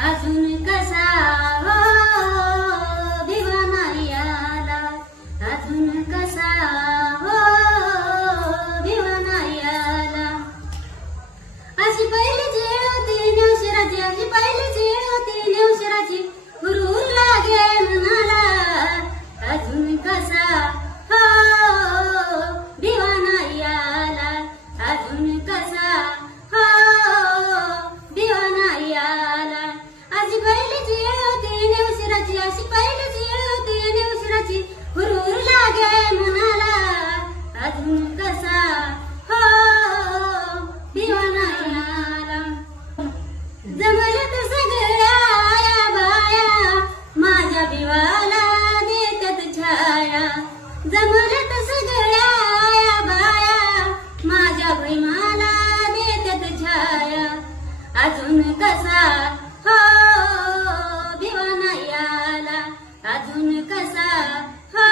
अजून कसा हो दिवाना याला, अजून कसा हो दिवाना याला. अशी पहिली जेळ होती नेवशिराची, अशी पहिली जेळ होती नेवशिराची, हुरूर लागे मनाला. अजून कसा हो दिवाना याला, अजून कसा हो दिवाना याला. अशी पहिली जेळ होती नेवशिराची, अशी पहिली जेळ होती नेवशिराची, हुरूर लागे मनाला. अजून कसा हो दिवाना याला. जमल्यात सगळ्या आया बाया, माझ्या बिवाला देतात छाया. जमल्यात सगळ्या आया बाया, माझ्या भैमाला देतात छाया. अजून कसा हो दिवाना याला, अजून कसा हो